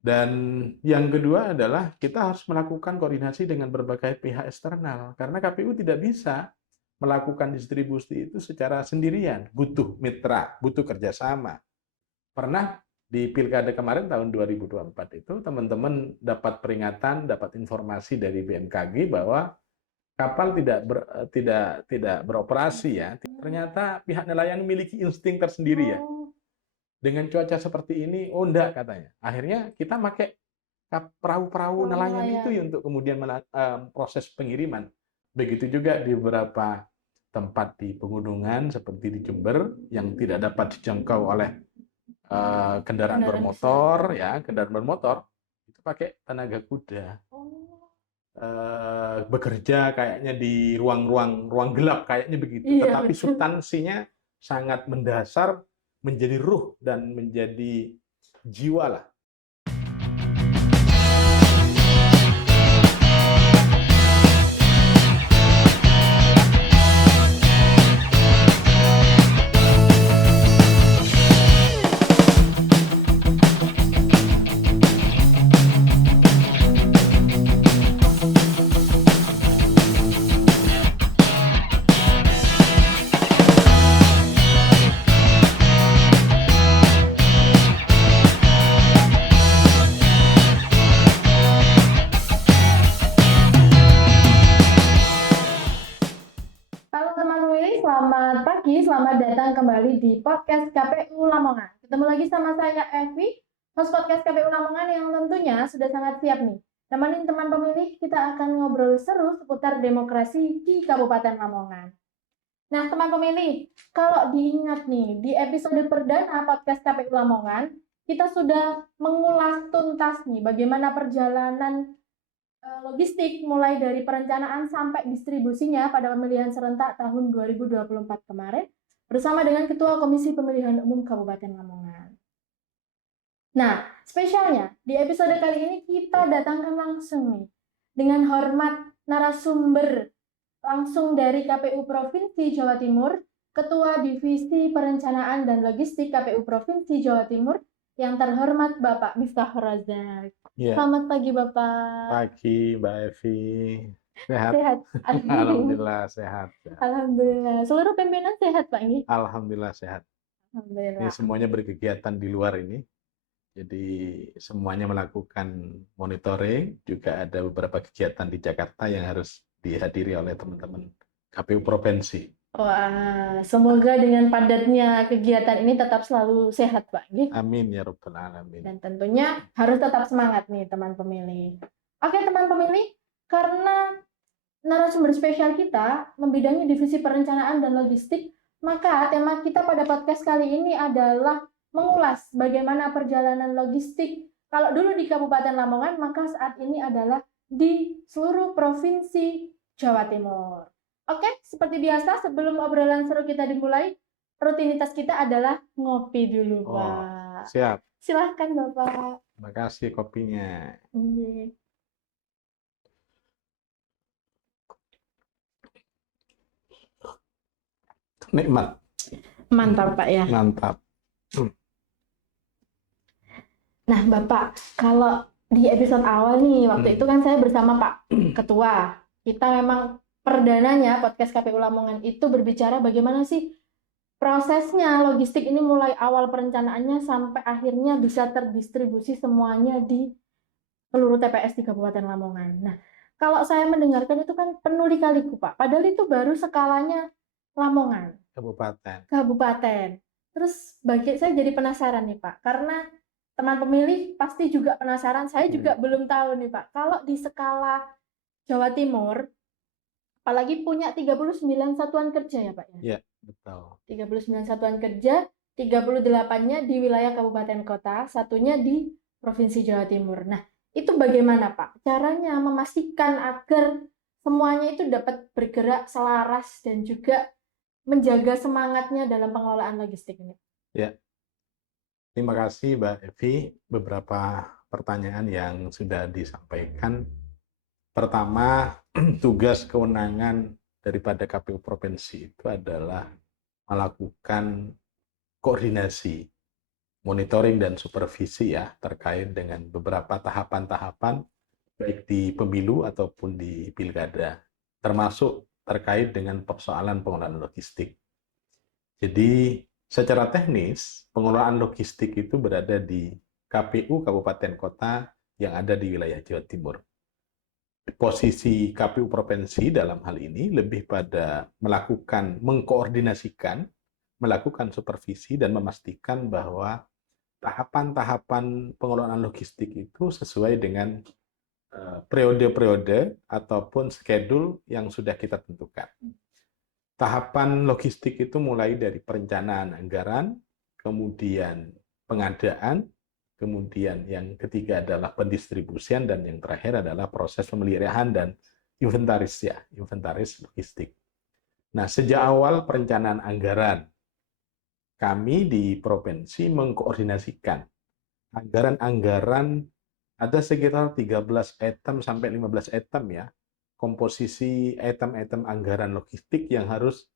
Dan yang kedua adalah kita harus melakukan koordinasi dengan berbagai pihak eksternal, karena KPU tidak bisa melakukan distribusi itu secara sendirian, butuh mitra, butuh kerjasama. Pernah di Pilkada kemarin tahun 2024 itu teman-teman dapat peringatan, dapat informasi dari BMKG bahwa kapal tidak beroperasi ya. Ternyata pihak nelayan memiliki insting tersendiri ya. Oh, Dengan cuaca seperti ini, oh enggak katanya. Akhirnya kita pakai perahu-perahu perahu nelayan itu nelayan. ya untuk kemudian proses pengiriman. Begitu juga di beberapa tempat di pegunungan seperti di Jember yang tidak dapat dijangkau oleh kendaraan Kendaraan bermotor, besar. ya kendaraan bermotor itu pakai tenaga kuda. Oh, Bekerja kayaknya di ruang gelap kayaknya begitu, iya tetapi betul. substansinya sangat mendasar, menjadi ruh dan menjadi jiwa lah. Halo teman pemilih, selamat pagi, selamat datang kembali di podcast KPU Lamongan. Ketemu lagi sama saya Evi, host podcast KPU Lamongan yang tentunya sudah sangat siap nih. Temenin teman pemilih, kita akan ngobrol seru seputar demokrasi di Kabupaten Lamongan. Nah teman pemilih, kalau diingat nih, di episode perdana podcast KPU Lamongan, kita sudah mengulas tuntas nih bagaimana perjalanan logistik mulai dari perencanaan sampai distribusinya pada pemilihan serentak tahun 2024 kemarin bersama dengan Ketua Komisi Pemilihan Umum Kabupaten Lamongan. Nah, spesialnya di episode kali ini kita datangkan langsung nih dengan hormat narasumber langsung dari KPU Provinsi Jawa Timur, Ketua Divisi Perencanaan dan Logistik KPU Provinsi Jawa Timur, yang terhormat Bapak Miftahur Razak. Ya, Selamat pagi Bapak. pagi Mbak Evi. Sehat? Sehat. Alhamdulillah sehat. Alhamdulillah. Seluruh pimpinan sehat Pak ini. Alhamdulillah sehat. Ini Alhamdulillah. semuanya berkegiatan di luar ini. Jadi semuanya melakukan monitoring, juga ada beberapa kegiatan di Jakarta yang harus dihadiri oleh teman-teman KPU Provinsi. Wah, semoga dengan padatnya kegiatan ini tetap selalu sehat Pak. Amin ya Rabbal Alamin. Dan tentunya harus tetap semangat nih teman pemilih. Oke teman pemilih, karena narasumber spesial kita membidangi divisi perencanaan dan logistik, maka tema kita pada podcast kali ini adalah mengulas bagaimana perjalanan logistik kalau dulu di Kabupaten Lamongan, maka saat ini adalah di seluruh provinsi Jawa Timur. Oke, seperti biasa sebelum obrolan seru kita dimulai, rutinitas kita adalah ngopi dulu, Pak. Siap. Silahkan, Bapak. Terima kasih kopinya. Nikmat. Mantap, Pak ya. Mantap. Nah, Bapak, kalau di episode awal nih, waktu itu kan saya bersama Pak Ketua. Kita memang perdananya podcast KPU Lamongan itu berbicara bagaimana sih prosesnya logistik ini mulai awal perencanaannya sampai akhirnya bisa terdistribusi semuanya di seluruh TPS di Kabupaten Lamongan. Nah, kalau saya mendengarkan itu kan penuh lika-liku, Pak. Padahal itu baru skalanya Lamongan. Kabupaten. Terus bagi saya jadi penasaran nih, Pak. Karena teman pemilih pasti juga penasaran. Saya juga belum tahu nih, Pak. Kalau di skala Jawa Timur, apalagi punya 39 satuan kerja ya, Pak ya? Iya, betul. 39 satuan kerja, 38-nya di wilayah kabupaten kota, satunya di Provinsi Jawa Timur. Nah, itu bagaimana, Pak? Caranya memastikan agar semuanya itu dapat bergerak selaras dan juga menjaga semangatnya dalam pengelolaan logistik ini. Ya. Terima kasih Mbak Evi, beberapa pertanyaan yang sudah disampaikan. Pertama, tugas kewenangan daripada KPU Provinsi itu adalah melakukan koordinasi monitoring dan supervisi ya terkait dengan beberapa tahapan-tahapan baik di pemilu ataupun di pilkada, termasuk terkait dengan persoalan pengelolaan logistik. Jadi secara teknis pengelolaan logistik itu berada di KPU kabupaten kota yang ada di wilayah Jawa Timur. Posisi KPU provinsi dalam hal ini lebih pada mengkoordinasikan, melakukan supervisi dan memastikan bahwa tahapan-tahapan pengelolaan logistik itu sesuai dengan periode-periode ataupun schedule yang sudah kita tentukan. Tahapan logistik itu mulai dari perencanaan anggaran, kemudian pengadaan, kemudian yang ketiga adalah pendistribusian, dan yang terakhir adalah proses pemeliharaan dan inventaris logistik. Nah, sejak awal perencanaan anggaran, kami di provinsi mengkoordinasikan anggaran-anggaran ada sekitar 13 item sampai 15 item ya, komposisi item-item anggaran logistik yang harus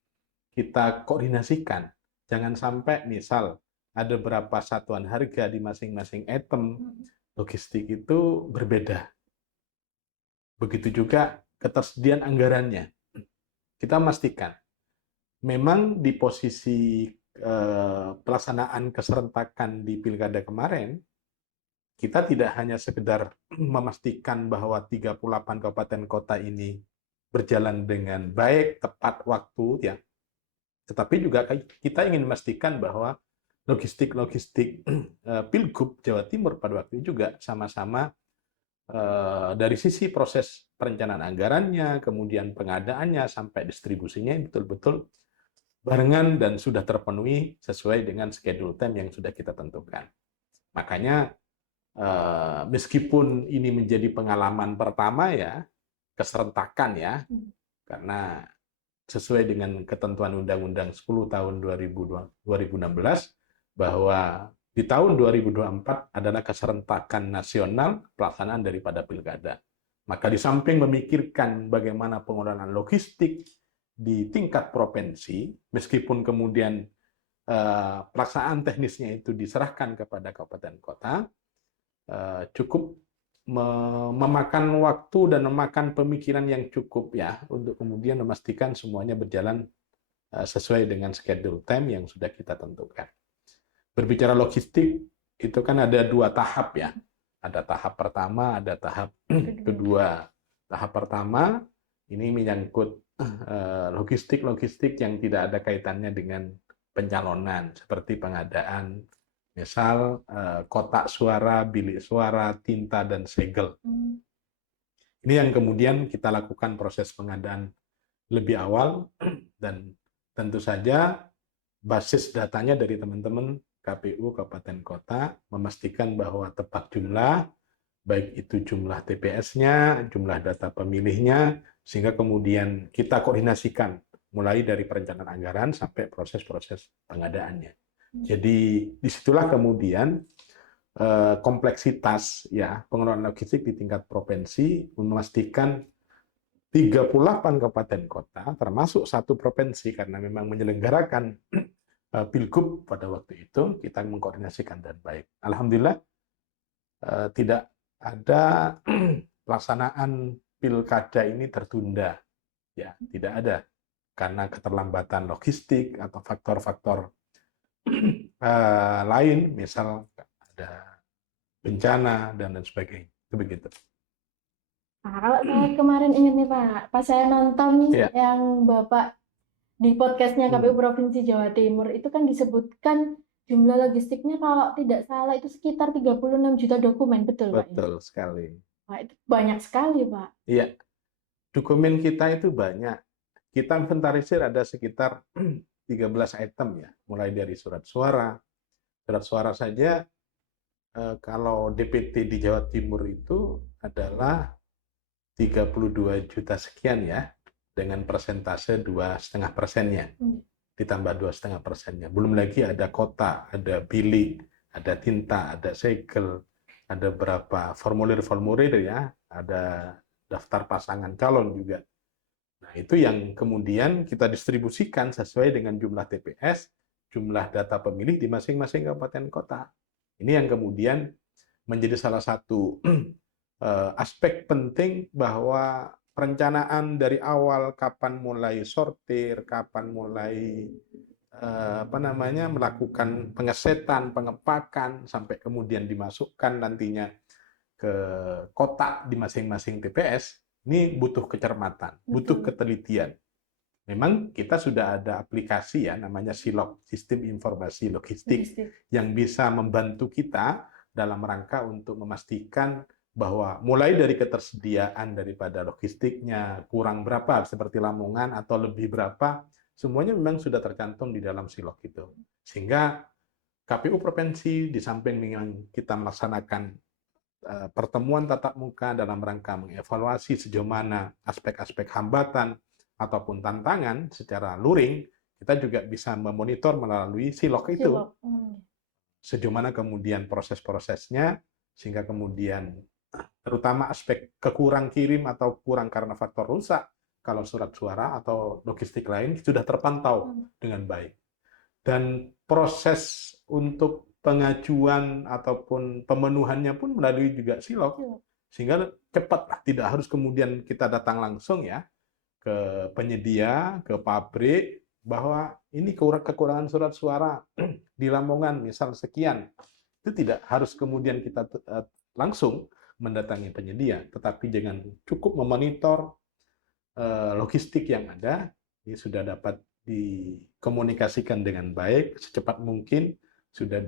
kita koordinasikan. Jangan sampai misal ada berapa satuan harga di masing-masing item logistik itu berbeda. Begitu juga ketersediaan anggarannya. Kita memastikan memang di posisi pelaksanaan keserentakan di pilkada kemarin, kita tidak hanya sekedar memastikan bahwa 38 kabupaten kota ini berjalan dengan baik, tepat waktu, ya, tetapi juga kita ingin memastikan bahwa logistik Pilgub Jawa Timur pada waktu itu juga sama-sama dari sisi proses perencanaan anggarannya, kemudian pengadaannya, sampai distribusinya betul-betul barengan dan sudah terpenuhi sesuai dengan schedule time yang sudah kita tentukan. Makanya meskipun ini menjadi pengalaman pertama ya, keserentakan ya, karena sesuai dengan ketentuan Undang-Undang 10 tahun 2016 bahwa di tahun 2024 adalah keserentakan nasional pelaksanaan daripada pilkada. Maka di samping memikirkan bagaimana pengelolaan logistik di tingkat provinsi, meskipun kemudian pelaksanaan teknisnya itu diserahkan kepada kabupaten kota, cukup memakan waktu dan memakan pemikiran yang cukup ya untuk kemudian memastikan semuanya berjalan sesuai dengan schedule time yang sudah kita tentukan. Berbicara logistik itu kan ada 2 tahap ya. Ada tahap pertama, ada tahap kedua. Tahap pertama ini menyangkut logistik yang tidak ada kaitannya dengan pencalonan, seperti pengadaan misal kotak suara, bilik suara, tinta, dan segel. Ini yang kemudian kita lakukan proses pengadaan lebih awal, dan tentu saja basis datanya dari teman-teman KPU Kabupaten Kota memastikan bahwa tepat jumlah, baik itu jumlah TPS-nya, jumlah data pemilihnya, sehingga kemudian kita koordinasikan mulai dari perencanaan anggaran sampai proses-proses pengadaannya. Jadi disitulah kemudian kompleksitas ya pengelolaan logistik di tingkat provinsi, memastikan 38 kabupaten kota termasuk 1 provinsi, karena memang menyelenggarakan Pilgub pada waktu itu kita mengkoordinasikan dan baik. Alhamdulillah tidak ada pelaksanaan pilkada ini tertunda, ya tidak ada karena keterlambatan logistik atau faktor-faktor lain, misal ada bencana dan lain sebagainya. Itu begitu. Nah, kalau saya kemarin ingat nih Pak, pas saya nonton yang Bapak di podcastnya KPU Provinsi Jawa Timur, itu kan disebutkan jumlah logistiknya kalau tidak salah itu sekitar 36 juta dokumen, betul Pak? Betul sekali. Wah, itu banyak sekali Pak. Iya, dokumen kita itu banyak. Kita inventarisir ada sekitar 13 item ya, mulai dari surat suara. Surat suara saja kalau DPT di Jawa Timur itu adalah 32 juta sekian ya, dengan persentase 2,5%-nya, ditambah 2,5%-nya. Belum lagi ada kota, ada bilik, ada tinta, ada segel, ada berapa formulir-formulir ya, ada daftar pasangan calon juga. Nah, itu yang kemudian kita distribusikan sesuai dengan jumlah TPS, jumlah data pemilih di masing-masing kabupaten kota. Ini yang kemudian menjadi salah satu aspek penting bahwa perencanaan dari awal kapan mulai sortir, kapan mulai melakukan pengesetan, pengepakan sampai kemudian dimasukkan nantinya ke kotak di masing-masing TPS, ini butuh kecermatan, butuh ketelitian. Memang kita sudah ada aplikasi ya namanya SILOG, Sistem Informasi Logistik, yang bisa membantu kita dalam rangka untuk memastikan bahwa mulai dari ketersediaan daripada logistiknya kurang berapa seperti Lamongan atau lebih berapa, semuanya memang sudah tercantum di dalam SILOG itu. Sehingga KPU Provinsi di samping dengan kita melaksanakan pertemuan tatap muka dalam rangka mengevaluasi sejauh mana aspek-aspek hambatan ataupun tantangan secara luring, kita juga bisa memonitor melalui SILOG itu. Sejauh mana kemudian proses-prosesnya, sehingga kemudian terutama aspek kekurang kirim atau kurang karena faktor rusak, kalau surat suara atau logistik lain sudah terpantau dengan baik. Dan proses untuk pengajuan ataupun pemenuhannya pun melalui juga SILOG, sehingga cepat, tidak harus kemudian kita datang langsung ya ke penyedia, ke pabrik, bahwa ini kekurangan surat suara di Lamongan, misal sekian. Itu tidak harus kemudian kita langsung mendatangi penyedia, tetapi dengan cukup memonitor logistik yang ada, ini sudah dapat dikomunikasikan dengan baik, secepat mungkin sudah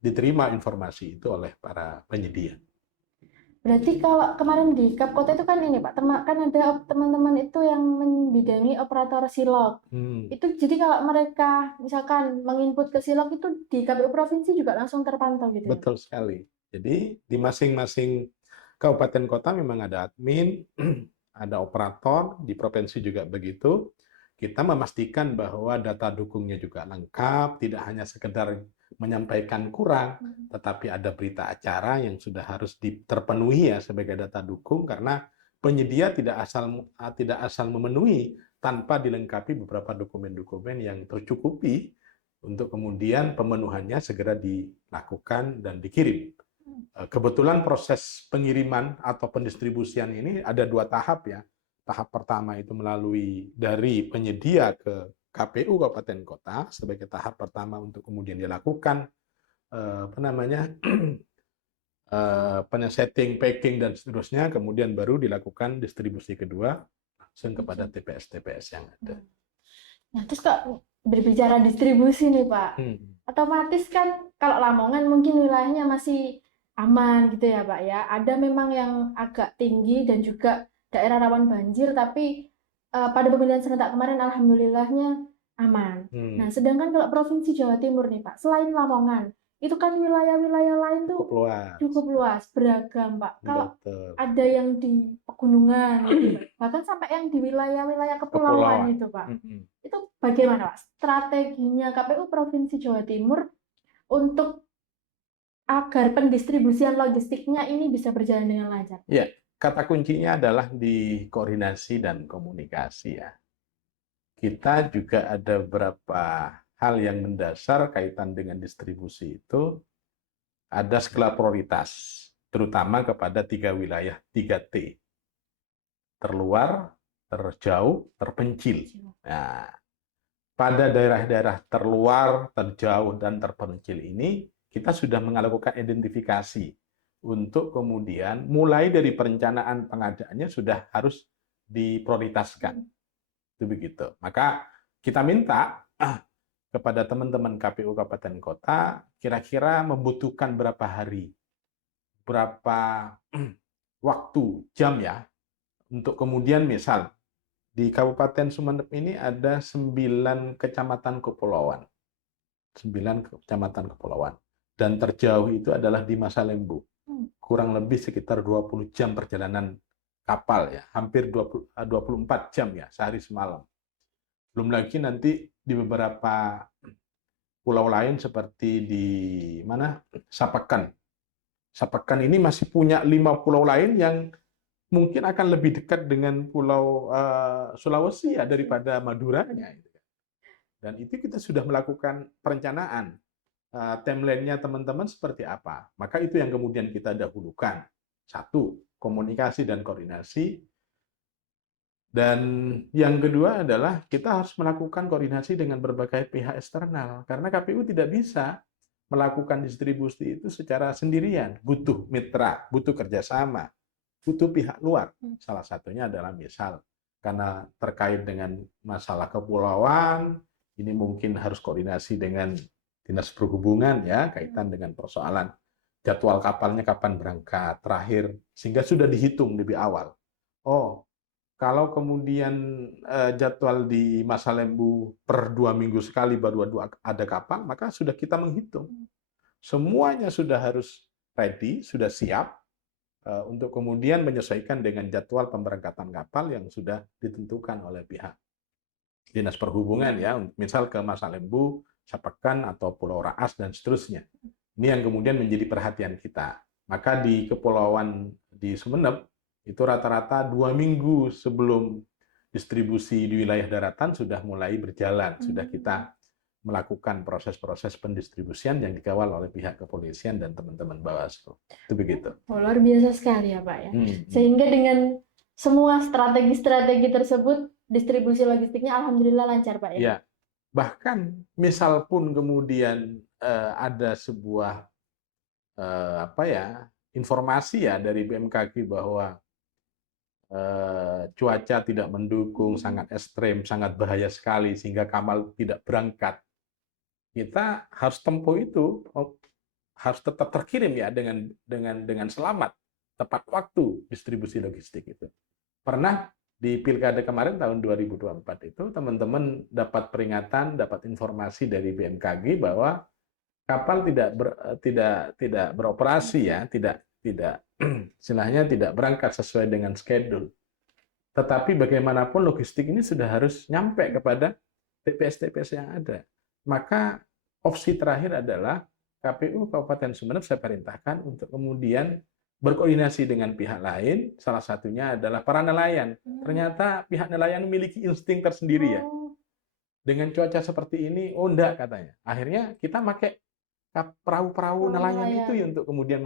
diterima informasi itu oleh para penyedia. Berarti kalau kemarin di Kap Kota itu kan ini Pak, kan ada teman-teman itu yang membidangi operator SILOG. Itu jadi kalau mereka misalkan menginput ke SILOG itu di KPU Provinsi juga langsung terpantau gitu ya? Betul sekali. Jadi di masing-masing kabupaten kota memang ada admin, ada operator, di provinsi juga begitu. Kita memastikan bahwa data dukungnya juga lengkap, tidak hanya sekedar menyampaikan kurang, tetapi ada berita acara yang sudah harus terpenuhi ya sebagai data dukung, karena penyedia tidak asal memenuhi tanpa dilengkapi beberapa dokumen-dokumen yang tercukupi untuk kemudian pemenuhannya segera dilakukan dan dikirim. Kebetulan proses pengiriman atau pendistribusian ini ada 2 tahap ya. Tahap pertama itu melalui dari penyedia ke KPU Kabupaten Kota sebagai tahap pertama untuk kemudian dilakukan penyeting, packing dan seterusnya, kemudian baru dilakukan distribusi kedua langsung kepada TPS-TPS yang ada. Nah, terus kok berbicara distribusi nih Pak, otomatis kan kalau Lamongan mungkin wilayahnya masih aman gitu ya Pak ya. Ada memang yang agak tinggi dan juga daerah rawan banjir, tapi pada pemilihan serentak kemarin alhamdulillahnya aman. Nah, sedangkan kalau Provinsi Jawa Timur nih Pak, selain Lamongan, itu kan wilayah-wilayah lain tuh cukup luas, beragam Pak. Kalau ada yang di pegunungan, gitu, bahkan sampai yang di wilayah-wilayah kepulauan itu Pak. Itu bagaimana Pak strateginya KPU Provinsi Jawa Timur untuk agar pendistribusian logistiknya ini bisa berjalan dengan lancar? Ya, kata kuncinya adalah di koordinasi dan komunikasi ya. Kita juga ada beberapa hal yang mendasar kaitan dengan distribusi itu, ada skala prioritas, terutama kepada 3 wilayah, 3T. Terluar, terjauh, terpencil. Nah, pada daerah-daerah terluar, terjauh, dan terpencil ini, kita sudah melakukan identifikasi untuk kemudian mulai dari perencanaan pengadaannya sudah harus diprioritaskan. Itu begitu. Maka kita minta kepada teman-teman KPU Kabupaten Kota kira-kira membutuhkan berapa hari, berapa waktu, jam ya, untuk kemudian misal di Kabupaten Sumeneb ini ada 9 kecamatan kepulauan. 9 kecamatan kepulauan. Dan terjauh itu adalah di Masalembu. Kurang lebih sekitar 20 jam perjalanan kapal ya, hampir 24 jam ya, sehari semalam. Belum lagi nanti di beberapa pulau lain seperti di mana? Sapekan. Sapekan ini masih punya 5 pulau lain yang mungkin akan lebih dekat dengan pulau Sulawesi ya daripada Maduranya. Dan itu kita sudah melakukan perencanaan. Timeline-nya teman-teman seperti apa. Maka itu yang kemudian kita dahulukan. Satu, komunikasi dan koordinasi. Dan yang kedua adalah kita harus melakukan koordinasi dengan berbagai pihak eksternal. Karena KPU tidak bisa melakukan distribusi itu secara sendirian. Butuh mitra, butuh kerjasama, butuh pihak luar. Salah satunya adalah misal, karena terkait dengan masalah kepulauan, ini mungkin harus koordinasi dengan Dinas Perhubungan ya, kaitan dengan persoalan jadwal kapalnya kapan berangkat, terakhir, sehingga sudah dihitung lebih awal. Oh, kalau kemudian jadwal di Masa Lembu per 2 minggu sekali baru ada kapal, maka sudah kita menghitung. Semuanya sudah harus ready, sudah siap untuk kemudian menyesuaikan dengan jadwal pemberangkatan kapal yang sudah ditentukan oleh pihak Dinas Perhubungan ya, misal ke Masa Lembu, Sapekan atau Pulau Raas dan seterusnya. Ini yang kemudian menjadi perhatian kita. Maka di kepulauan di Sumeneb itu rata-rata 2 minggu sebelum distribusi di wilayah daratan sudah mulai berjalan, sudah kita melakukan proses-proses pendistribusian yang dikawal oleh pihak kepolisian dan teman-teman Bawaslu. Itu begitu. Oh, luar biasa sekali ya Pak ya. Sehingga dengan semua strategi-strategi tersebut, distribusi logistiknya alhamdulillah lancar Pak ya. Ya, bahkan misal pun kemudian ada sebuah informasi ya dari BMKG bahwa cuaca tidak mendukung, sangat ekstrem, sangat bahaya sekali sehingga kapal tidak berangkat. Kita harus tempuh itu, harus tetap terkirim ya dengan selamat, tepat waktu distribusi logistik itu. Pernah di Pilkada kemarin tahun 2024 itu teman-teman dapat peringatan, dapat informasi dari BMKG bahwa kapal tidak beroperasi ya, tidak istilahnya tidak berangkat sesuai dengan schedule. Tetapi bagaimanapun logistik ini sudah harus nyampe kepada TPS-TPS yang ada. Maka opsi terakhir adalah KPU Kabupaten Sumeneb saya perintahkan untuk kemudian berkoordinasi dengan pihak lain, salah satunya adalah para nelayan. Ternyata pihak nelayan memiliki insting tersendiri ya. Dengan cuaca seperti ini, oh enggak katanya. Akhirnya kita pakai perahu-perahu nelayan itu untuk kemudian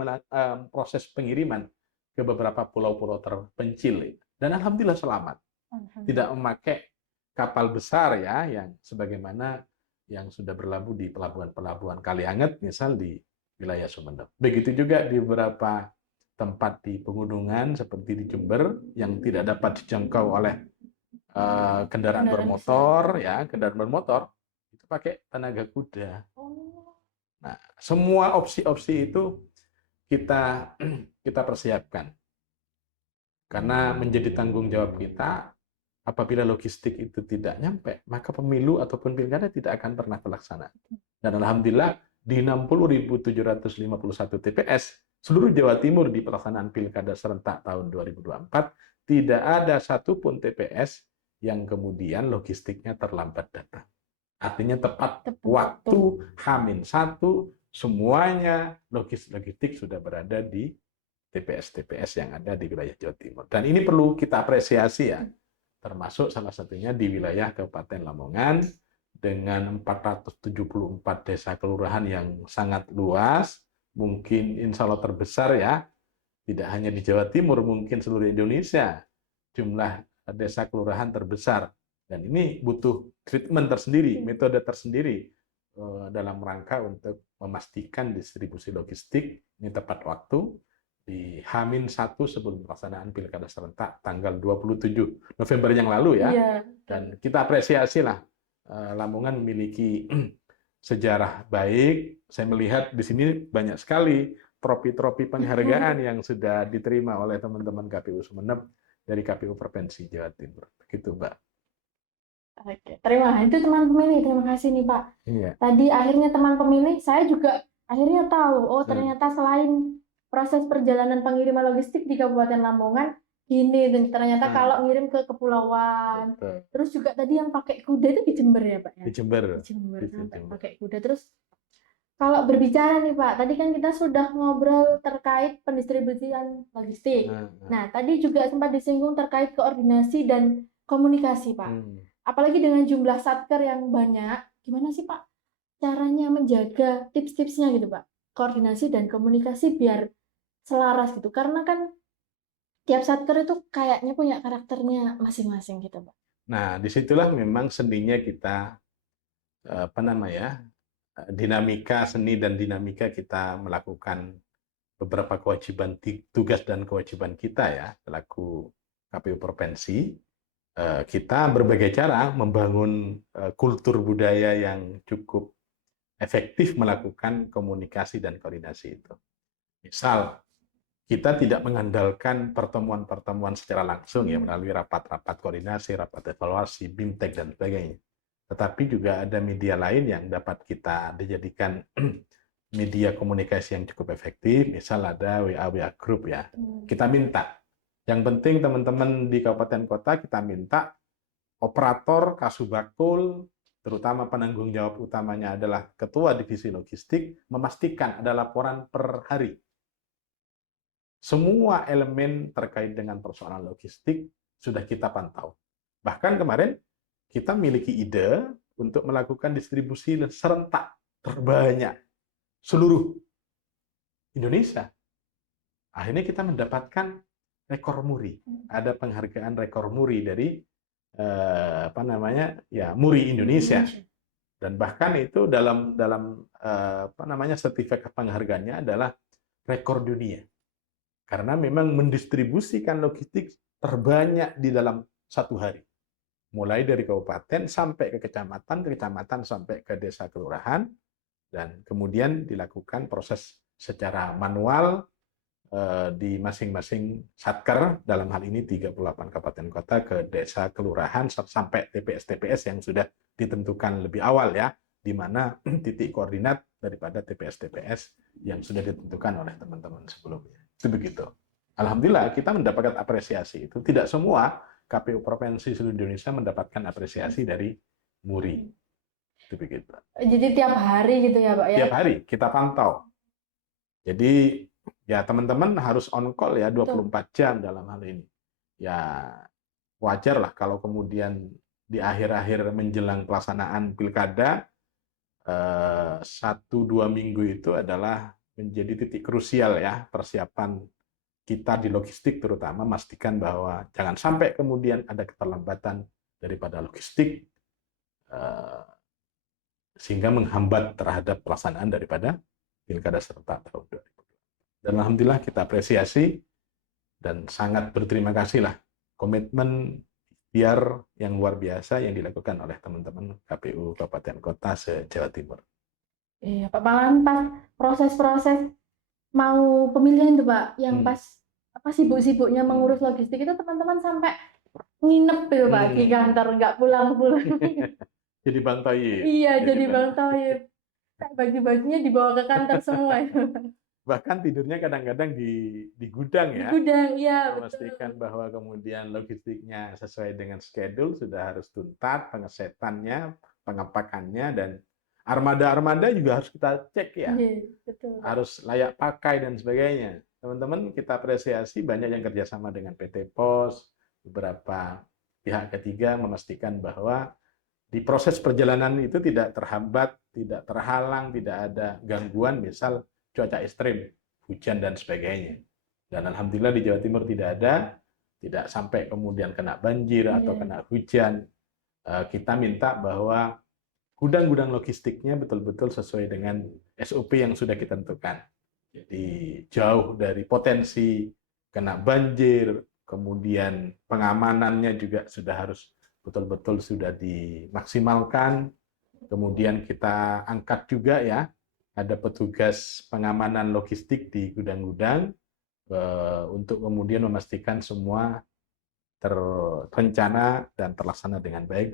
proses pengiriman ke beberapa pulau-pulau terpencil. Dan alhamdulillah selamat. Tidak memakai kapal besar ya, yang sebagaimana yang sudah berlabuh di pelabuhan-pelabuhan Kalianget, misal di wilayah Sumeneb. Begitu juga di beberapa tempat di pegunungan seperti di Jember yang tidak dapat dijangkau oleh kendaraan bermotor ya, kendaraan bermotor itu pakai tenaga kuda. Nah, semua opsi-opsi itu kita persiapkan. Karena menjadi tanggung jawab kita, apabila logistik itu tidak nyampe, maka pemilu ataupun pilkada tidak akan pernah terlaksana. Dan alhamdulillah di 60.751 TPS seluruh Jawa Timur di pelaksanaan pilkada serentak tahun 2024 tidak ada satupun TPS yang kemudian logistiknya terlambat datang. Artinya tepat waktu H-1 semuanya logistik sudah berada di TPS-TPS yang ada di wilayah Jawa Timur. Dan ini perlu kita apresiasi ya, termasuk salah satunya di wilayah Kabupaten Lamongan dengan 474 desa kelurahan yang sangat luas, mungkin insya Allah terbesar ya, tidak hanya di Jawa Timur, mungkin seluruh Indonesia jumlah desa kelurahan terbesar. Dan ini butuh treatment tersendiri, metode tersendiri dalam rangka untuk memastikan distribusi logistik ini tepat waktu di H-1 sebelum pelaksanaan pilkada serentak tanggal 27 November yang lalu ya. Dan kita apresiasi lah Lamongan memiliki sejarah baik. Saya melihat di sini banyak sekali tropi-tropi penghargaan yang sudah diterima oleh teman-teman KPU Sumeneb dari KPU Provinsi Jawa Timur. Begitu, Mbak. Oke, itu teman pemilih. Terima kasih nih Pak. Iya. Tadi akhirnya teman pemilih, saya juga akhirnya tahu, oh ternyata selain proses perjalanan pengiriman logistik di Kabupaten Lamongan gini, dan ternyata kalau ngirim ke kepulauan. Betul. Terus juga tadi yang pakai kuda itu di Jember ya Pak ya? Di Jember. Sampai pakai kuda. Terus kalau berbicara nih Pak, tadi kan kita sudah ngobrol terkait pendistribusian logistik. Nah, tadi juga sempat disinggung terkait koordinasi dan komunikasi Pak. Apalagi dengan jumlah satker yang banyak, gimana sih Pak caranya menjaga tips-tipsnya gitu Pak, koordinasi dan komunikasi biar selaras gitu, karena kan tiap satker itu kayaknya punya karakternya masing-masing gitu Pak. Nah, disitulah memang seninya kita, apa namanya, dinamika seni dan dinamika kita melakukan beberapa kewajiban, tugas dan kewajiban kita ya, selaku KPU Provinsi. Kita berbagai cara membangun kultur budaya yang cukup efektif melakukan komunikasi dan koordinasi itu. Misal, kita tidak mengandalkan pertemuan-pertemuan secara langsung ya melalui rapat-rapat koordinasi, rapat evaluasi, BIMTEK dan sebagainya. Tetapi juga ada media lain yang dapat kita dijadikan media komunikasi yang cukup efektif. Misal ada WA group ya. Kita minta. Yang penting teman-teman di kabupaten kota kita minta operator Kasubagkul, terutama penanggung jawab utamanya adalah Ketua Divisi Logistik, memastikan ada laporan per hari. Semua elemen terkait dengan persoalan logistik sudah kita pantau. Bahkan kemarin kita miliki ide untuk melakukan distribusi serentak terbanyak seluruh Indonesia. Akhirnya kita mendapatkan rekor muri. Ada penghargaan rekor muri dari apa namanya ya Muri Indonesia. Dan bahkan itu dalam apa namanya sertifikat penghargaannya adalah rekor dunia. Karena memang mendistribusikan logistik terbanyak di dalam satu hari. Mulai dari kabupaten sampai ke kecamatan sampai ke desa kelurahan, dan kemudian dilakukan proses secara manual di masing-masing satker, dalam hal ini 38 kabupaten kota ke desa kelurahan sampai TPS-TPS yang sudah ditentukan lebih awal ya, di mana titik koordinat daripada TPS-TPS yang sudah ditentukan oleh teman-teman sebelumnya. Itu begitu. Alhamdulillah kita mendapatkan apresiasi itu. Tidak semua KPU Provinsi seluruh Indonesia mendapatkan apresiasi dari Muri. Itu begitu. Jadi tiap hari gitu ya Pak ya? Tiap hari kita pantau. Jadi ya teman-teman harus on call ya 24 jam dalam hal ini. Ya wajar lah kalau kemudian di akhir-akhir menjelang pelaksanaan pilkada 1-2 minggu itu adalah menjadi titik krusial ya persiapan kita di logistik, terutama memastikan bahwa jangan sampai kemudian ada keterlambatan daripada logistik sehingga menghambat terhadap pelaksanaan daripada pilkada serentak tahun 2020. Dan alhamdulillah kita apresiasi dan sangat berterima kasih lah komitmen ikhtiar yang luar biasa yang dilakukan oleh teman-teman KPU Kabupaten Kota se-Jawa Timur. Iya Pak, malahan pas proses-proses mau pemilihan tuh Pak, yang pas apa sibuk-sibuknya mengurus logistik itu teman-teman sampai nginep tuh Pak di kantor, nggak pulang-pulang. Jadi Bang Toyib. Iya, jadi Bang Toyib. Baju-bajunya dibawa ke kantor semua. Bahkan tidurnya kadang-kadang di gudang ya. Di gudang, iya. Memastikan bahwa kemudian logistiknya sesuai dengan schedule, sudah harus tuntas, pengesetannya, pengepakannya, dan armada-armada juga harus kita cek ya. Iya, betul. Harus layak pakai dan sebagainya. Teman-teman kita apresiasi banyak yang kerjasama dengan PT Pos, beberapa pihak ketiga memastikan bahwa di proses perjalanan itu tidak terhambat, tidak terhalang, tidak ada gangguan, misal cuaca ekstrim, hujan dan sebagainya. Dan alhamdulillah di Jawa Timur tidak ada, tidak sampai kemudian kena banjir atau kena hujan. Kita minta bahwa gudang-gudang logistiknya betul-betul sesuai dengan SOP yang sudah kita tentukan. Jadi jauh dari potensi kena banjir, kemudian pengamanannya juga sudah harus betul-betul sudah dimaksimalkan. Kemudian kita angkat juga ya, ada petugas pengamanan logistik di gudang-gudang untuk kemudian memastikan semua terencana dan terlaksana dengan baik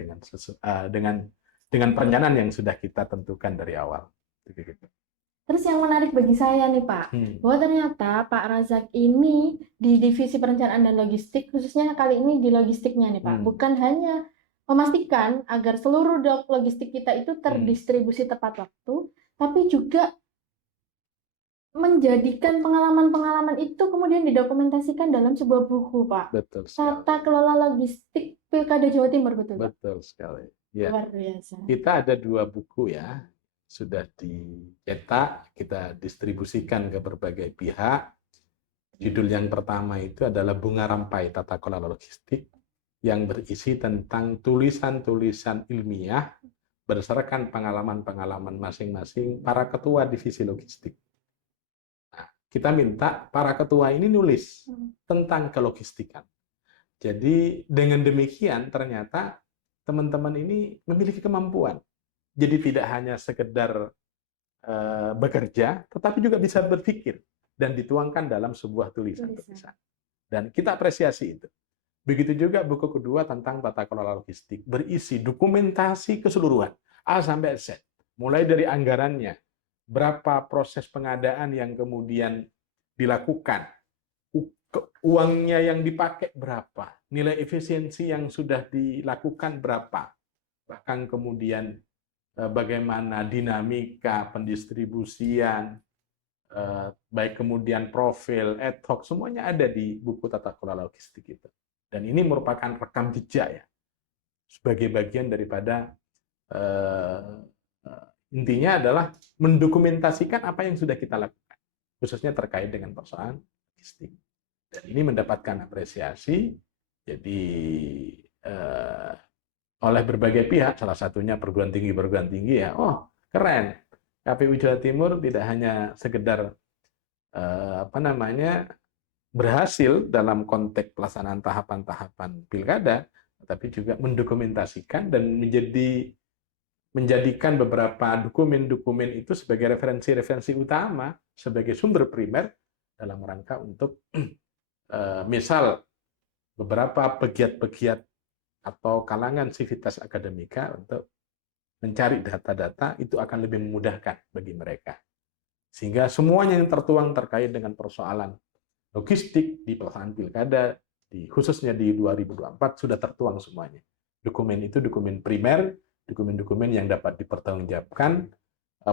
dengan perencanaan yang sudah kita tentukan dari awal. Terus yang menarik bagi saya nih Pak, bahwa ternyata Pak Razak ini di divisi perencanaan dan logistik, khususnya kali ini di logistiknya nih Pak, bukan hanya memastikan agar seluruh logistik kita itu terdistribusi tepat waktu, tapi juga menjadikan pengalaman-pengalaman itu kemudian didokumentasikan dalam sebuah buku Pak. Betul sekali. Tata kelola logistik Pilkada Jawa Timur, betul Pak? Betul sekali. Ya, Luar biasa. kita ada 2 buku ya, sudah dicetak, kita distribusikan ke berbagai pihak. Judul yang pertama itu adalah Bunga Rampai Tata Kelola Logistik, yang berisi tentang tulisan-tulisan ilmiah berdasarkan pengalaman-pengalaman masing-masing para ketua divisi logistik. Nah, kita minta para ketua ini nulis tentang kelogistikan. Jadi dengan demikian ternyata teman-teman ini memiliki kemampuan. Jadi tidak hanya sekedar bekerja, tetapi juga bisa berpikir dan dituangkan dalam sebuah tulisan-tulisan. Dan kita apresiasi itu. Begitu juga buku kedua tentang tata kelola logistik, berisi dokumentasi keseluruhan, A sampai Z. Mulai dari anggarannya, berapa proses pengadaan yang kemudian dilakukan, uangnya yang dipakai berapa, nilai efisiensi yang sudah dilakukan berapa, bahkan kemudian bagaimana dinamika pendistribusian, baik kemudian profil, ad hoc, semuanya ada di buku tata kelola logistik itu. Dan ini merupakan rekam jejak ya, sebagai bagian daripada intinya adalah mendokumentasikan apa yang sudah kita lakukan, khususnya terkait dengan persoalan logistik. Dan ini mendapatkan apresiasi, jadi oleh berbagai pihak, salah satunya perguruan tinggi ya, oh keren, KPU Jawa Timur tidak hanya sekedar berhasil dalam konteks pelaksanaan tahapan-tahapan pilkada, tapi juga mendokumentasikan dan menjadikan beberapa dokumen-dokumen itu sebagai referensi-referensi utama, sebagai sumber primer dalam rangka untuk misal beberapa pegiat-pegiat atau kalangan sivitas akademika untuk mencari data-data itu akan lebih memudahkan bagi mereka. Sehingga semuanya yang tertuang terkait dengan persoalan logistik di pelaksanaan pilkada, khususnya di 2024 sudah tertuang semuanya. Dokumen itu dokumen primer, dokumen-dokumen yang dapat dipertanggungjawabkan,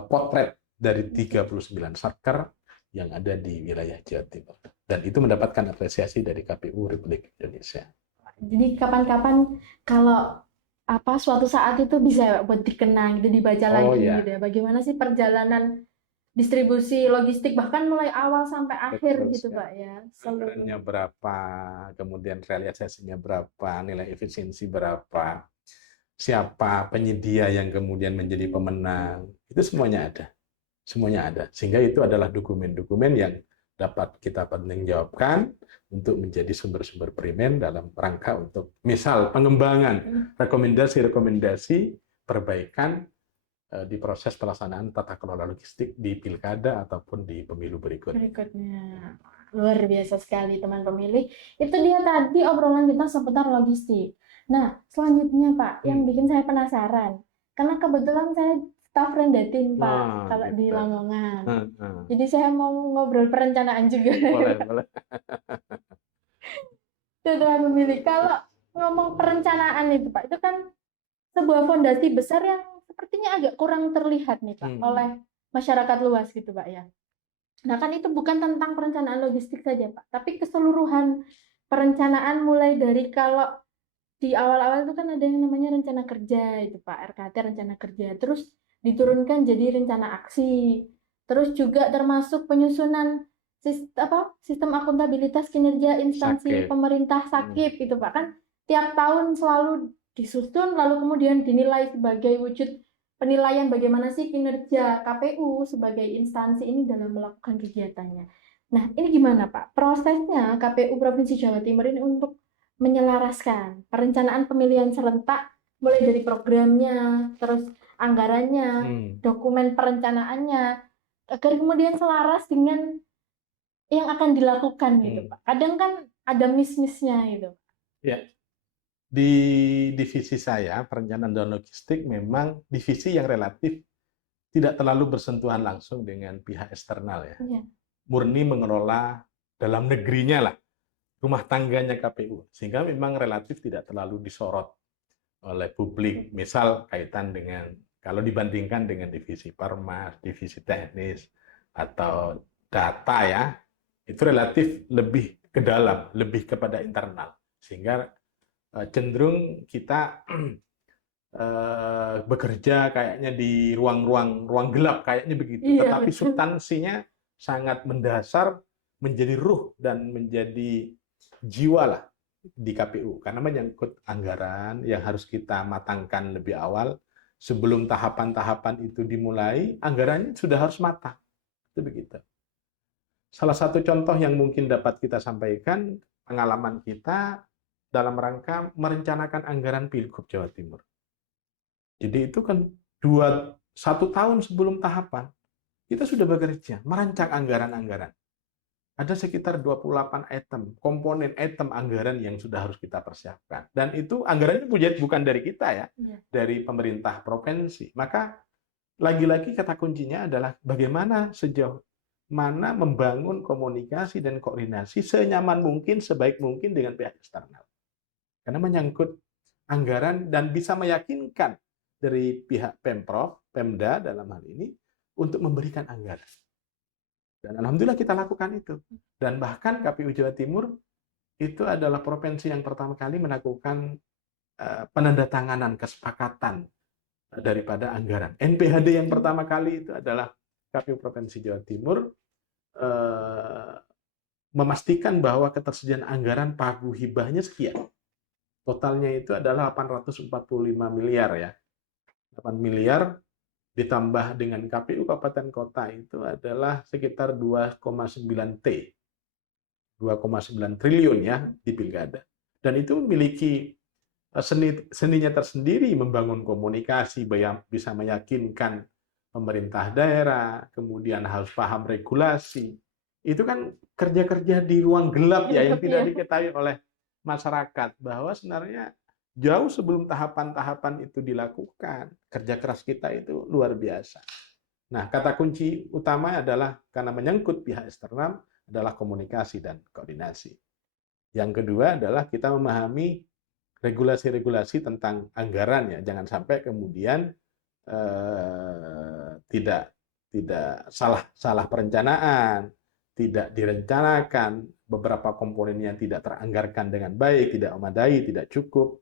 potret dari 39 satker yang ada di wilayah Jawa Timur. Dan itu mendapatkan apresiasi dari KPU Republik Indonesia. Jadi kapan-kapan kalau suatu saat itu bisa buat dikenang, gitu, dibaca lagi Ya. gitu ya. Bagaimana sih perjalanan distribusi logistik bahkan mulai awal sampai akhir gitu Pak ya. Anggarannya berapa, kemudian realisasinya berapa, nilai efisiensi berapa, siapa penyedia yang kemudian menjadi pemenang, itu semuanya ada. Semuanya ada. Sehingga itu adalah dokumen-dokumen yang dapat kita pertanggungjawabkan untuk menjadi sumber-sumber primer dalam rangka untuk misal pengembangan rekomendasi-rekomendasi perbaikan di proses pelaksanaan tata kelola logistik di pilkada ataupun di pemilu berikutnya. Luar biasa sekali teman pemilih. Itu dia tadi obrolan kita seputar logistik. Nah, selanjutnya Pak, yang bikin saya penasaran, karena kebetulan saya staf Rendatin Pak, kalau di Lamongan. Jadi saya mau ngobrol perencanaan juga. Boleh. Teman pemilih, kalau ngomong perencanaan itu Pak, itu kan sebuah fondasi besar yang sepertinya agak kurang terlihat nih Pak oleh masyarakat luas gitu Pak ya. Nah kan itu bukan tentang perencanaan logistik saja Pak, tapi keseluruhan perencanaan mulai dari kalau di awal-awal itu kan ada yang namanya rencana kerja itu Pak, RKT rencana kerja, terus diturunkan jadi rencana aksi, terus juga termasuk penyusunan sistem akuntabilitas kinerja instansi pemerintah SAKIP itu Pak, kan tiap tahun selalu disusun lalu kemudian dinilai sebagai wujud penilaian bagaimana sih kinerja KPU sebagai instansi ini dalam melakukan kegiatannya. Nah, ini gimana Pak? Prosesnya KPU Provinsi Jawa Timur ini untuk menyelaraskan perencanaan pemilihan serentak mulai dari programnya, terus anggarannya, dokumen perencanaannya, agar kemudian selaras dengan yang akan dilakukan gitu Pak. Kadang kan ada miss-missnya gitu. Ya. Di divisi saya, perencanaan dan logistik memang divisi yang relatif tidak terlalu bersentuhan langsung dengan pihak eksternal ya. Murni mengelola dalam negerinya lah, rumah tangganya KPU. Sehingga memang relatif tidak terlalu disorot oleh publik. Misal kaitan dengan, kalau dibandingkan dengan divisi Parmas, divisi teknis, atau data ya, itu relatif lebih ke dalam, lebih kepada internal. Sehingga cenderung kita bekerja kayaknya di ruang gelap kayaknya begitu. Iya, Tetapi betul. substansinya sangat mendasar, menjadi ruh dan menjadi jiwa lah di KPU karena menyangkut anggaran yang harus kita matangkan lebih awal sebelum tahapan-tahapan itu dimulai. Anggarannya sudah harus matang. Itu begitu. Salah satu contoh yang mungkin dapat kita sampaikan pengalaman kita dalam rangka merencanakan anggaran Pilgub Jawa Timur. Jadi itu kan 1 tahun sebelum tahapan, kita sudah bekerja, merancang anggaran-anggaran. Ada sekitar 28 item, komponen item anggaran yang sudah harus kita persiapkan. Dan itu anggarannya bukan dari kita ya, dari pemerintah provinsi. Maka lagi-lagi kata kuncinya adalah bagaimana sejauh mana membangun komunikasi dan koordinasi senyaman mungkin, sebaik mungkin dengan pihak eksternal. Karena menyangkut anggaran dan bisa meyakinkan dari pihak Pemprov, Pemda dalam hal ini, untuk memberikan anggaran. Dan alhamdulillah kita lakukan itu. Dan bahkan KPU Jawa Timur itu adalah provinsi yang pertama kali melakukan penandatanganan kesepakatan daripada anggaran. NPHD yang pertama kali itu adalah KPU Provinsi Jawa Timur memastikan bahwa ketersediaan anggaran pagu hibahnya sekian. Totalnya itu adalah 845 miliar ya. 8 miliar ditambah dengan KPU Kabupaten Kota itu adalah sekitar 2,9 T. 2,9 triliun ya di pilkada. Dan itu memiliki seninya tersendiri membangun komunikasi, bisa meyakinkan pemerintah daerah, kemudian harus paham regulasi. Itu kan kerja-kerja di ruang gelap ya yang tidak diketahui oleh masyarakat, bahwa sebenarnya jauh sebelum tahapan-tahapan itu dilakukan, kerja keras kita itu luar biasa. Nah, kata kunci utama adalah karena menyangkut pihak eksternal adalah komunikasi dan koordinasi. Yang kedua adalah kita memahami regulasi-regulasi tentang anggaran ya, jangan sampai kemudian tidak salah perencanaan, tidak direncanakan, beberapa komponennya tidak teranggarkan dengan baik, tidak memadai, tidak cukup.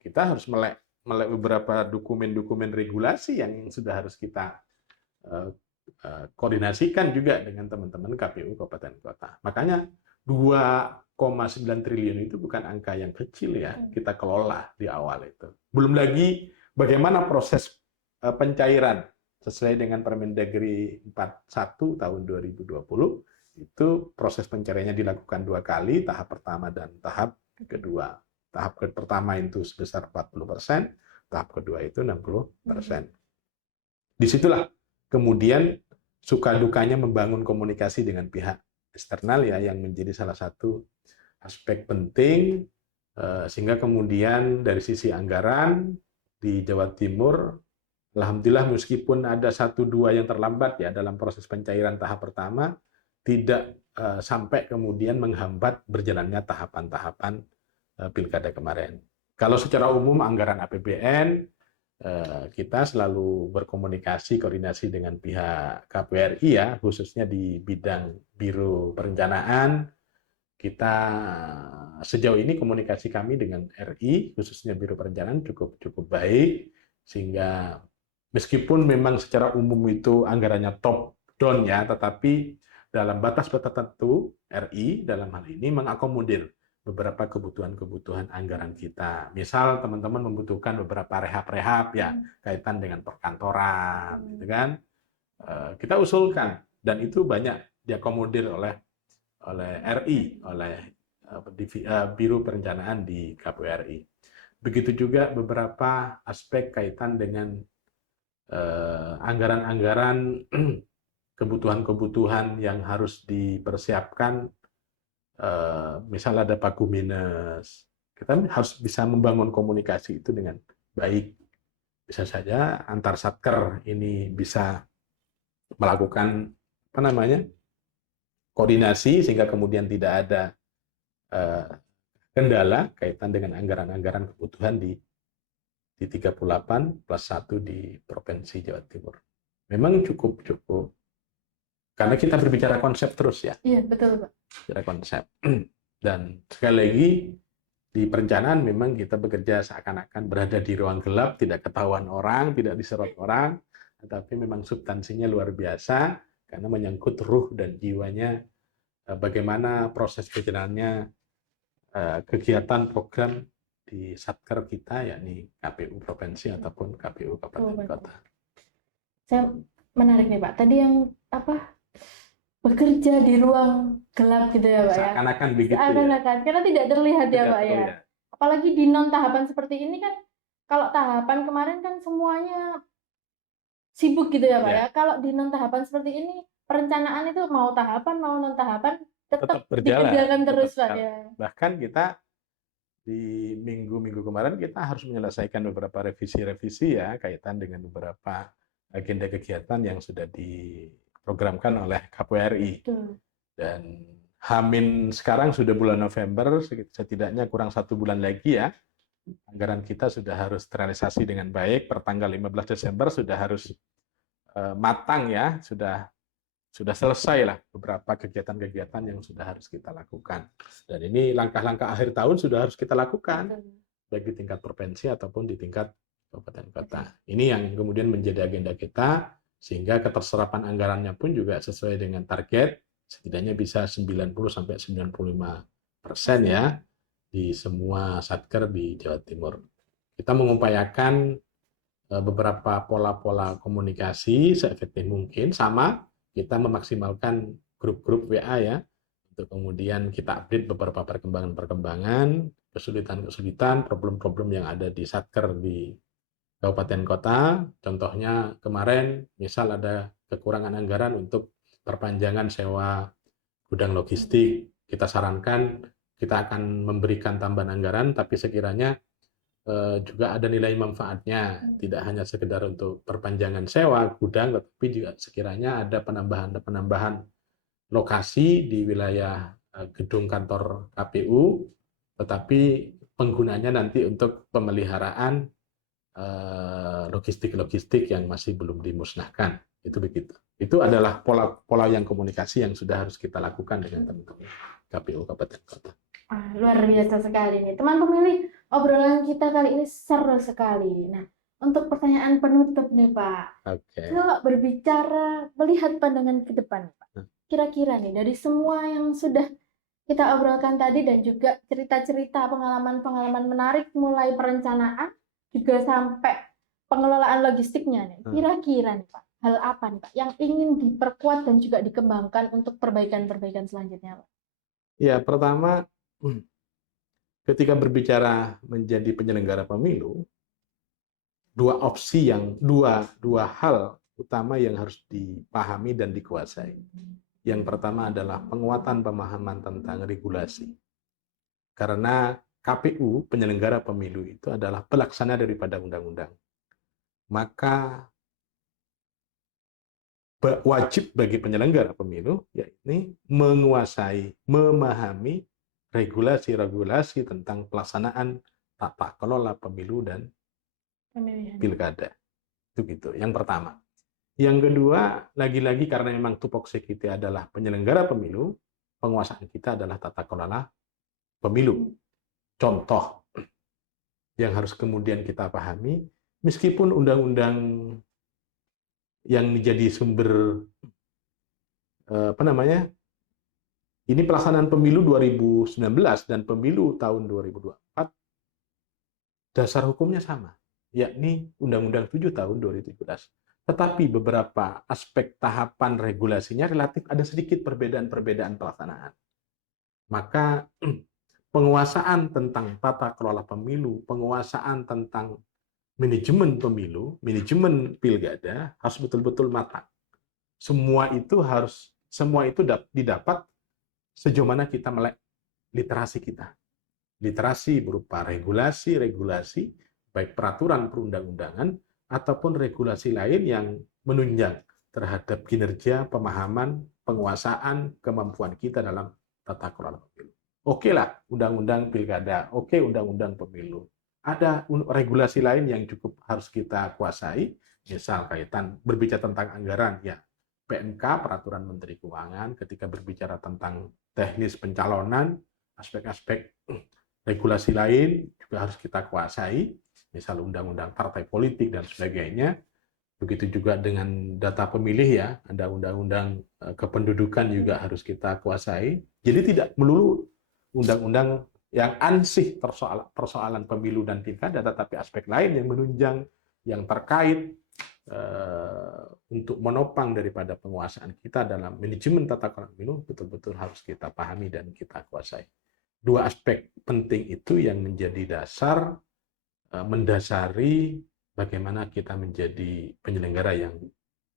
Kita harus melek beberapa dokumen-dokumen regulasi yang sudah harus kita koordinasikan juga dengan teman-teman KPU Kabupaten Kota. Makanya 2,9 triliun itu bukan angka yang kecil ya, kita kelola di awal itu. Belum lagi bagaimana proses pencairan sesuai dengan Permendagri 41 tahun 2020, itu proses pencairannya dilakukan 2 kali, tahap pertama dan tahap kedua. Tahap pertama itu sebesar 40%, tahap kedua itu 60%. Disitulah kemudian suka dukanya membangun komunikasi dengan pihak eksternal ya, yang menjadi salah satu aspek penting, sehingga kemudian dari sisi anggaran di Jawa Timur, alhamdulillah meskipun ada 1-2 yang terlambat ya dalam proses pencairan tahap pertama, tidak sampai kemudian menghambat berjalannya tahapan-tahapan pilkada kemarin. Kalau secara umum anggaran APBN, kita selalu berkomunikasi, koordinasi dengan pihak KPRI ya, khususnya di bidang Biro Perencanaan. Kita sejauh ini komunikasi kami dengan RI, khususnya Biro Perencanaan cukup baik, sehingga meskipun memang secara umum itu anggarannya top down ya, tetapi dalam batas-batas tertentu RI dalam hal ini mengakomodir beberapa kebutuhan-kebutuhan anggaran kita. Misal teman-teman membutuhkan beberapa rehab-rehab ya kaitan dengan perkantoran, gitu kan? Kita usulkan dan itu banyak diakomodir oleh RI, oleh Biro Perencanaan di KPRI. Begitu juga beberapa aspek kaitan dengan anggaran-anggaran kebutuhan-kebutuhan yang harus dipersiapkan. Misal ada pagu minus, kita harus bisa membangun komunikasi itu dengan baik. Bisa saja antar satker ini bisa melakukan koordinasi sehingga kemudian tidak ada kendala kaitan dengan anggaran-anggaran kebutuhan di 38 plus 1 di Provinsi Jawa Timur. Memang cukup karena kita berbicara konsep terus ya. Iya, betul, Pak. Bicara konsep. Dan sekali lagi Di perencanaan memang kita bekerja seakan-akan berada di ruang gelap, tidak ketahuan orang, tidak disorot orang, tetapi memang substansinya luar biasa karena menyangkut ruh dan jiwanya bagaimana proses berjalannya kegiatan program di Satker kita, yakni KPU Provinsi ataupun KPU Kabupaten Kota. Saya menarik nih Pak, tadi yang apa, bekerja di ruang gelap gitu ya Pak ya? Seakan-akan begitu ya. Seakan-akan, karena tidak terlihat ya Tidak Pak ya. terlihat. Apalagi di non tahapan seperti ini kan, kalau tahapan kemarin kan semuanya sibuk gitu ya Pak Ya. ya. Kalau di non tahapan seperti ini, perencanaan itu mau tahapan mau non tahapan tetap berjalan. dikerjakan terus Tetap Pak jalan. ya. Bahkan kita di minggu-minggu kemarin kita harus menyelesaikan beberapa revisi-revisi ya kaitan dengan beberapa agenda kegiatan yang sudah diprogramkan oleh KPRI. Dan Hamin sekarang sudah bulan November, setidaknya kurang 1 bulan lagi ya. Anggaran kita sudah harus terrealisasi dengan baik. Per tanggal 15 Desember sudah harus matang ya, sudah selesai lah beberapa kegiatan-kegiatan yang sudah harus kita lakukan. Dan ini langkah-langkah akhir tahun sudah harus kita lakukan, baik di tingkat provinsi ataupun di tingkat kabupaten kota. Ini yang kemudian menjadi agenda kita, sehingga keterserapan anggarannya pun juga sesuai dengan target, setidaknya bisa 90-95% ya, di semua satker di Jawa Timur. Kita mengupayakan beberapa pola-pola komunikasi seefektif mungkin, sama kita memaksimalkan grup-grup WA ya, untuk kemudian kita update beberapa perkembangan-perkembangan, kesulitan-kesulitan, problem-problem yang ada di satker di kabupaten kota. Contohnya kemarin misal ada kekurangan anggaran untuk perpanjangan sewa gudang logistik, kita sarankan kita akan memberikan tambahan anggaran, tapi sekiranya juga ada nilai manfaatnya, tidak hanya sekedar untuk perpanjangan sewa gudang, tetapi juga sekiranya ada penambahan lokasi di wilayah gedung kantor KPU, tetapi penggunanya nanti untuk pemeliharaan logistik-logistik yang masih belum dimusnahkan. Itu begitu. Itu adalah pola yang komunikasi yang sudah harus kita lakukan dengan teman-teman KPU Kabupaten Kota. Luar biasa sekali nih. Teman pemilih, obrolan kita kali ini seru sekali. Nah, untuk pertanyaan penutup nih Pak. Kalau berbicara, melihat pandangan ke depan Pak. Kira-kira nih, dari semua yang sudah kita obrolkan tadi dan juga cerita-cerita pengalaman-pengalaman menarik mulai perencanaan juga sampai pengelolaan logistiknya nih. Kira-kira nih Pak, hal apa nih Pak yang ingin diperkuat dan juga dikembangkan untuk perbaikan-perbaikan selanjutnya Pak? Ya, pertama, ketika berbicara menjadi penyelenggara pemilu, dua hal utama yang harus dipahami dan dikuasai. Yang pertama adalah penguatan pemahaman tentang regulasi. Karena KPU, penyelenggara pemilu, itu adalah pelaksana daripada undang-undang. Maka wajib bagi penyelenggara pemilu yakni menguasai, memahami regulasi-regulasi tentang pelaksanaan tata kelola pemilu dan pilkada. Itu gitu. Yang pertama. Yang kedua, lagi-lagi karena memang tupoksi kita adalah penyelenggara pemilu, penguasaan kita adalah tata kelola pemilu. Contoh yang harus kemudian kita pahami, meskipun undang-undang yang menjadi sumber ini pelaksanaan pemilu 2019 dan pemilu tahun 2024, dasar hukumnya sama, yakni Undang-Undang 7 tahun 2017. Tetapi beberapa aspek tahapan regulasinya relatif ada sedikit perbedaan-perbedaan pelaksanaan. Maka penguasaan tentang tata kelola pemilu, penguasaan tentang manajemen pemilu, manajemen pilkada harus betul-betul matang. Semua itu didapat sejauh mana kita melek literasi kita. Literasi berupa regulasi, baik peraturan perundang-undangan ataupun regulasi lain yang menunjang terhadap kinerja, pemahaman, penguasaan, kemampuan kita dalam tata kelola pemilu. Oke lah, undang-undang pilkada, oke undang-undang pemilu. Ada regulasi lain yang cukup harus kita kuasai, misal kaitan berbicara tentang anggaran, ya PMK, Peraturan Menteri Keuangan, ketika berbicara tentang teknis pencalonan, aspek-aspek regulasi lain juga harus kita kuasai, misal undang-undang partai politik dan sebagainya. Begitu juga dengan data pemilih ya, ada undang-undang kependudukan juga harus kita kuasai. Jadi tidak melulu undang-undang yang ansih persoalan pemilu dan pilkada, tetapi aspek lain yang menunjang, yang terkait untuk menopang daripada penguasaan kita dalam manajemen tata kelola pemilu betul-betul harus kita pahami dan kita kuasai. Dua aspek penting itu yang menjadi dasar mendasari bagaimana kita menjadi penyelenggara yang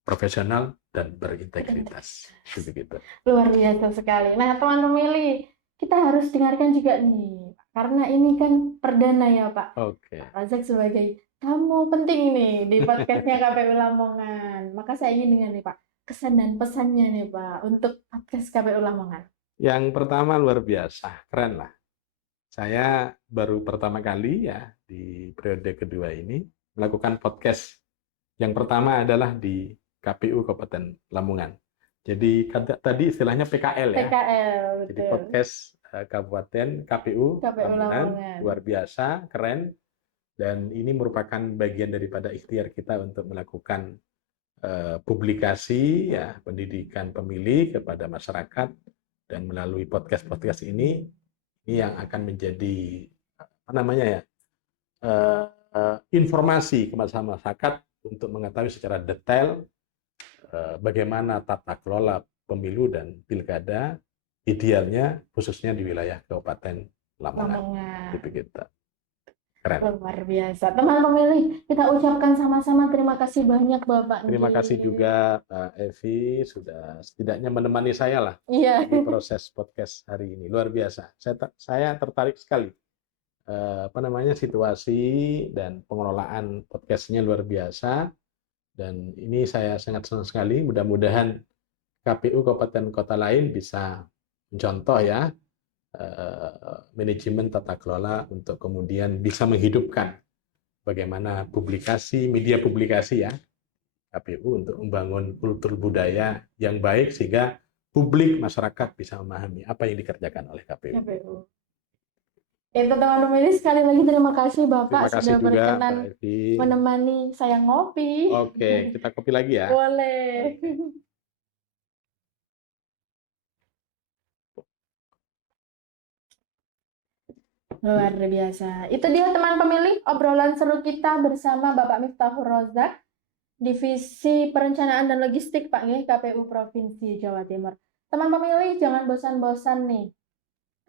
profesional dan berintegritas. Begitu. Luar biasa sekali. Nah, teman pemilih, kita harus dengarkan juga nih, karena ini kan perdana ya Pak. Oke. Pak Razak sebagai tamu penting nih di podcastnya KPU Lamongan. Maka saya ingin dengar nih Pak, kesan dan pesannya nih Pak untuk podcast KPU Lamongan. Yang pertama luar biasa, keren lah. Saya baru pertama kali ya di periode kedua ini melakukan podcast. Yang pertama adalah di KPU Kabupaten Lamongan. Jadi tadi istilahnya PKL ya. PKL, betul. Jadi podcast Kabupaten KPU Lamongan. Luar biasa, keren. Dan ini merupakan bagian daripada ikhtiar kita untuk melakukan publikasi ya pendidikan pemilih kepada masyarakat, dan melalui podcast ini yang akan menjadi apa namanya ya informasi ke masyarakat untuk mengetahui secara detail bagaimana tata kelola pemilu dan pilkada idealnya khususnya di wilayah Kabupaten Lamongan. Gitu. Keren. Luar biasa. Teman pemilih, kita ucapkan sama-sama terima kasih banyak Bapak. Terima kasih juga Pak Evi sudah setidaknya menemani saya lah di proses podcast hari ini. Luar biasa. Saya tertarik sekali. Situasi dan pengelolaan podcastnya luar biasa. Dan ini saya sangat senang sekali. Mudah-mudahan KPU kabupaten kota lain bisa mencontoh ya manajemen tata kelola untuk kemudian bisa menghidupkan bagaimana media publikasi ya KPU untuk membangun kultur budaya yang baik sehingga publik masyarakat bisa memahami apa yang dikerjakan oleh KPU. Itu teman pemilih, sekali lagi terima kasih Bapak sudah berkenan menemani saya ngopi. Oke, kita kopi lagi ya. Boleh. Luar biasa. Itu dia teman pemilih, obrolan seru kita bersama Bapak Miftahul Rozak, Divisi Perencanaan dan Logistik Pak KPU Provinsi Jawa Timur. Teman pemilih, jangan bosan-bosan nih.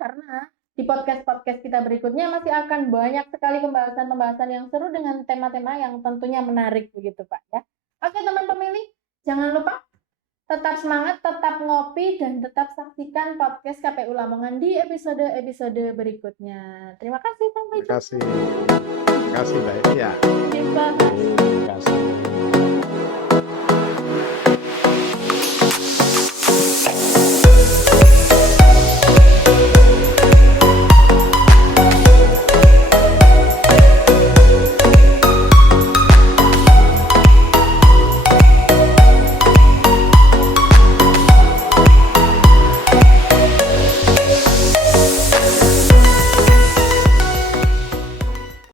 Karena di podcast-podcast kita berikutnya masih akan banyak sekali pembahasan-pembahasan yang seru dengan tema-tema yang tentunya menarik begitu Pak ya. Oke teman pemilih, jangan lupa tetap semangat, tetap ngopi, dan tetap saksikan podcast KPU Lamongan di episode-episode berikutnya. Terima kasih, sampai jumpa. Terima kasih Mbak Evi ya. Terima kasih. Terima kasih.